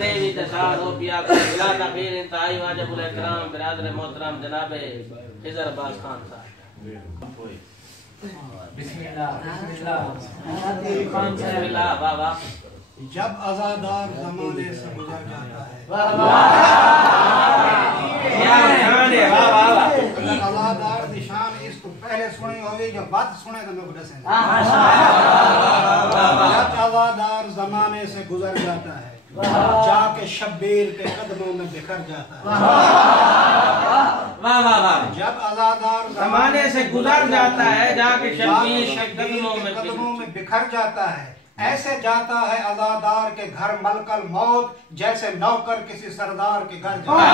देवी तशाद हो पिया बिला तकबीर इंतहाई वाजिबुल इकराम बिरादर मोहतरम जनाब खिजर अब्बास खान साहब। बिस्मिल्लाह बिस्मिल्लाह वाह वाह। जब अज़ादार ज़माने से गुजर जाता है, अज़ादार निशान इसको पहले सुनी होगी जब बात सुने तो लोग डसे। जब अज़ादार ज़माने से गुजर जाता है, जाके शब्बीर के कदमों में बिखर जाता है। जब अज़ादार ज़माने से गुजर जाता है, जाके शब्बीर के कदमों में बिखर जाता है। ऐसे जाता है अज़ादार के घर मलकल मौत, जैसे नौकर किसी सरदार के घर जाता है।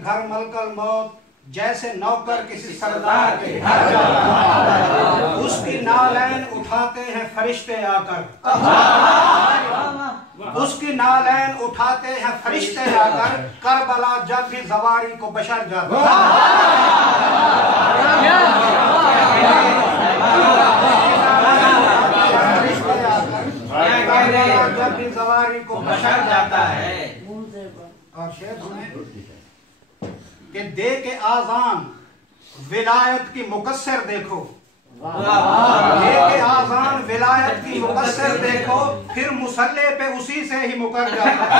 घर मलकल मौत, जैसे नौकर किसी सरदार के घर जाता है। उसकी नालैन उठाते हैं फरिश्ते आकर, उसकी नालैन उठाते हैं फरिश्ते आकर, करबला जब भी ज़वारी को बशर जाता है। जब भी ज़वारी को बशर जाता है। और शेर सुने कि दे के आज़ान विलायत की मुकस्सर देखो, दे के आज़ान विलायत की मुकस्सर देखो, फिर मुसल्ले पे उसी से ही मुकर जाता है।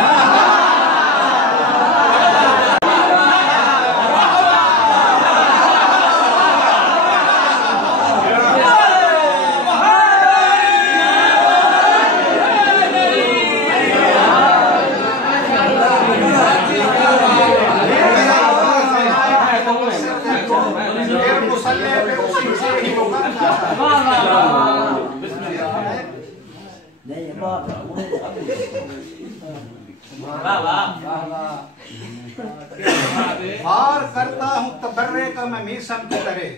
वार करता हूँ तबर्रे का मैं मीसम की तरह,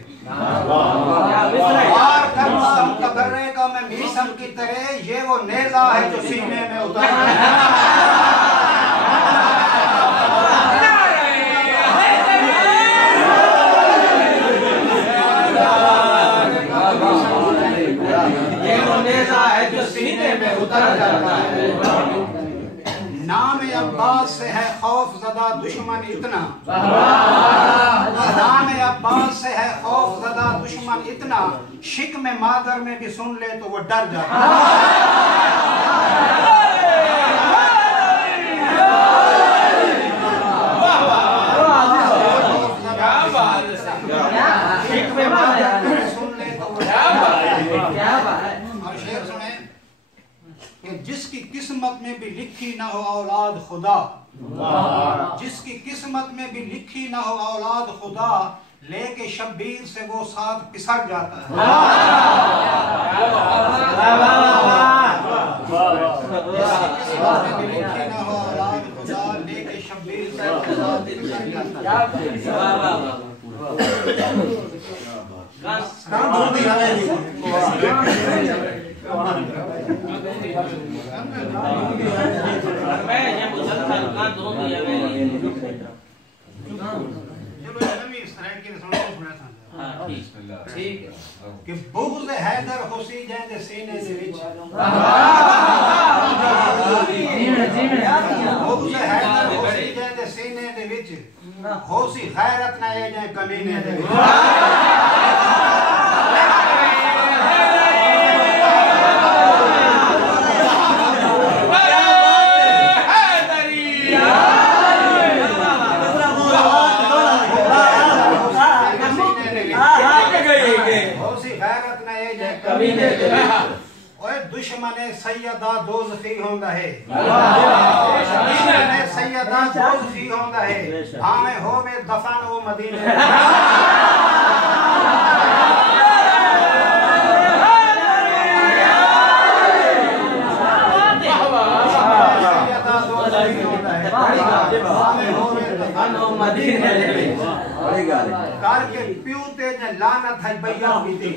वार करता हूँ तबर्रे का मैं मीसम की तरह, ये वो नेज़ा है जो सीने में उतर है। नाम अब्बास से है खौफ ज़दा दुश्मन इतना, नाम अब्बास से है खौफ ज़दा दुश्मन इतना, शिक में मादर में भी सुन ले तो वो डर जाता है। शिक में मादर में सुन ले तो वो डर जाता है। और शेर सुने कि जिसकी किस्मत में भी लिखी ना हो औलाद खुदा, जिसकी किस्मत में भी लिखी ना हो औलाद खुदा, लेके शब्बीर से वो साथ पिसर जाता है। जिसकी किस्मत में भी लिखी ना हो औलाद खुदा, लेके शब्बीर से वो साथ पिसर जाता कि बुग़्ज़ हैदर होसी जैसे सीने दे विच, बुग़्ज़ हैदर होसी जैसे सीने दे विच, होसी गैरत ना ये जाए कमीने दे विच। दुश्मने सैयदा दोज़खी होंदा है हुसैन सैयदा दोज़खी होंदा है भावे होवे दफन वो मदीने करके प्यू ते ने लानत है बैयत की थी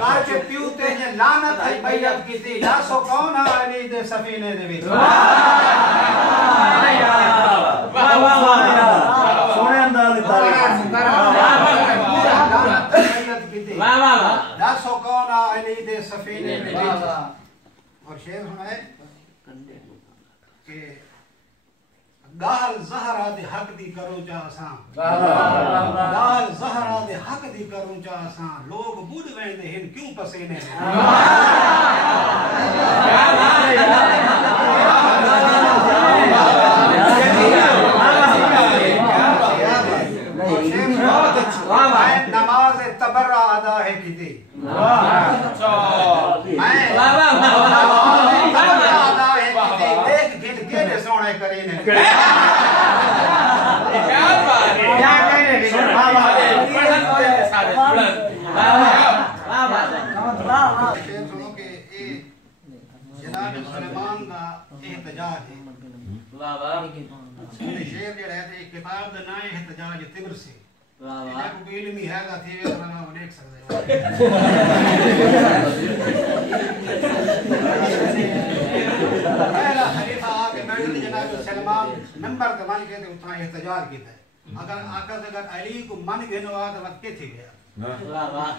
करके प्यू ते ने लानत है बैयत की थी लासो कौन अली दे सफीने दे विच वाह वाह वाह सोने अंदाज बैयत की थी वाह वाह लासो कौन अली दे सफीने दे विच और शेर सुनाए कि गाल ज़हरा दे हक दी करो चा असां गाल ज़हरा दे हक दी करो चा असां लोग बुढ़ वेंदे हिन क्यों पसीने नमाज तबर्रा अदा है किती सोने करे ने क्या बात है क्या कहने शेर सुनो कि ये जनाब सुलेमान का एहतजाज है वाह वाह शेर जेड़ा है एक किताब दा नाम है एहतजाज तिब्र से वाह वाह को इल्मी है दा थी वे ना देख सकते हो पहला खलीफा आके बैठे जनाब सलमान नंबर ते मान के उतना एहतजाज कीता अगर आका अगर अली को मन घेनो आ तो वक्त के थी गया वाह वाह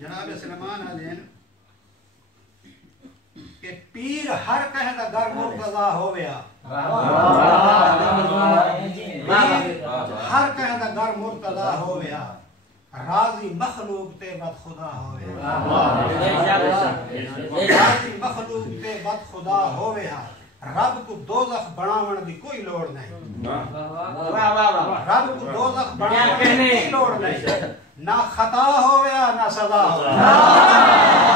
जनाब सलमान आलेन के पीर हर कहे दा घर मुर्तजा हो गया हर कहे दा घर मुर्तजा हो गया राजी मखलूक ते बद खुदा होवे राजी मखलूक ते बद खुदा होवे रब को दोज़ख बनावण दी कोई लोड़ नहीं वाह वाह वाह रब को दोज़ख बनावण दी कोई लोड़ नहीं ना खता होवे ना सजा होवे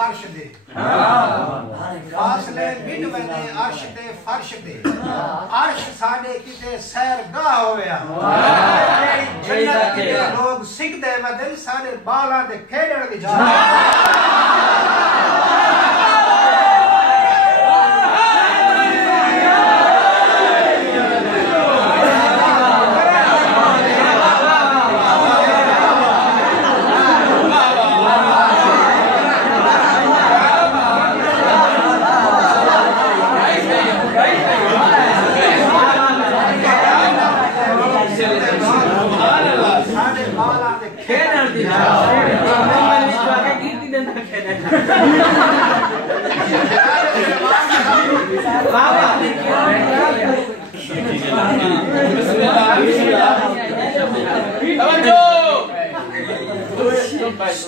फर्श दे फासले मिट वने अर्श ते फर्श दे अर्श साडे किते सैरगाह होया जन्नत किते लोग सिकदे वदन साडे बालां ते खेडण दी जा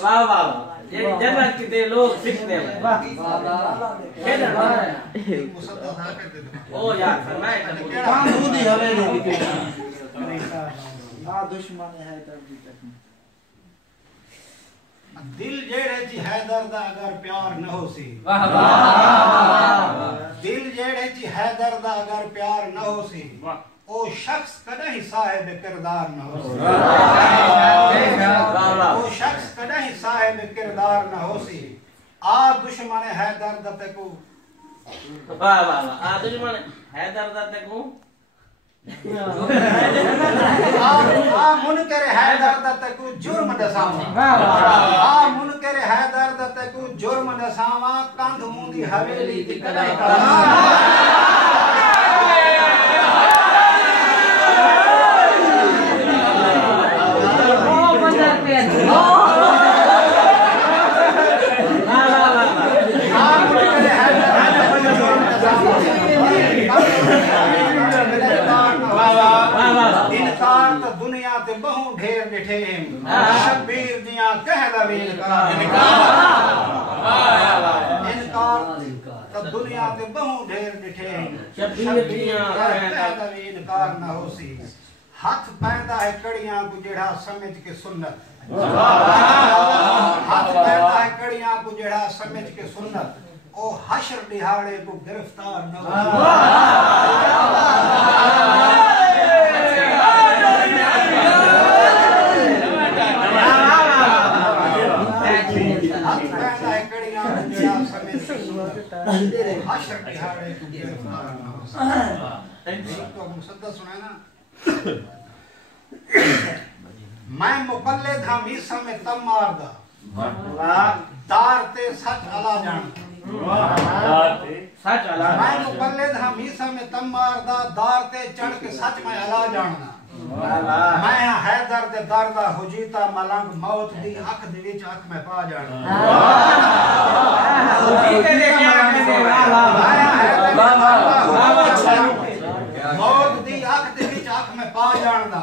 वाह वाह ये जन्नत किते लोग सीखते हैं ओ यार फरमाए काम खुद ही हवेली की ना दुश्मन है तब दिल जेड़े ची हैदर दा अगर प्यार न हो सी वाह वाह दिल जेड़े ची हैदर दा अगर प्यार न हो सी ओ शख्स कदा ही साहिब किरदार न हो सी ओ शख्स कदा ही साहिब किरदार न हो सी आ दुश्मन हैदर दा तको वाह वाह वाह आ दुश्मन हैदर दा तको आ मुनकर हैदर दा तको जुर्म दसावा आ मुनकर हैदर दा तको जुर्म दसावा कंध मुंदी हवेली दी कदा दुनिया ते बहु ढेर डिठे शबीर दियां कह दा वे इनकार तो दुनिया ते बहु ढेर डिठे शबीर दियां कह दा वे इनकार ना होसी हाथ पैंदा है कड़ियां को जेड़ा समझ के सुन्नत हाथ पैंदा है कड़ियां को जेड़ा समझ के सुन्नत ओ हश्र दिहाड़े को गिरफ्तार न हो हश्र दिहाड़े को गिरफ्तार न हो तो मुसद्दा सुना ना मैं मुकल्लिद हमीसा में तम मारदा दार ते सच अला जान सच अला मैं मुकल्लिद हमीसा में तम मारदा दार ते चढ़ के सच में अला जानना मैं हैदर दे दरदा हुजीता मलंग मौत दी अख दे विच अख में पा जाना मौत दी अख दे विच अख में पा जाना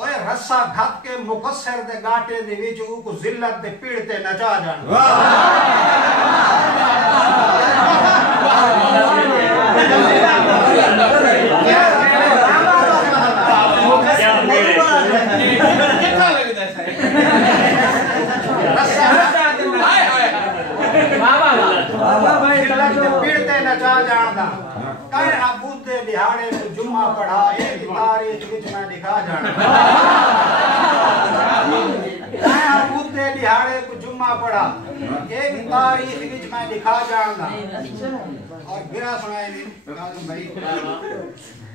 ओए रस्सा घत के मुकस्सर दे गाटे दे विच ऊ को जिल्लत दे पीड़ ते नचा जाना कितना लगदा है रस्सा वाह भाई जिल्लत दे पीड़ ते नचा जाना कह अबूद दे दिहाड़े को जुम्मा पढ़ा एक तारीख विच मैं लिखा जाना कह अबूद दे दिहाड़े को जुम्मा पढ़ा एक तारीख विच मैं लिखा जाना और गिरा सुनाए भी भाई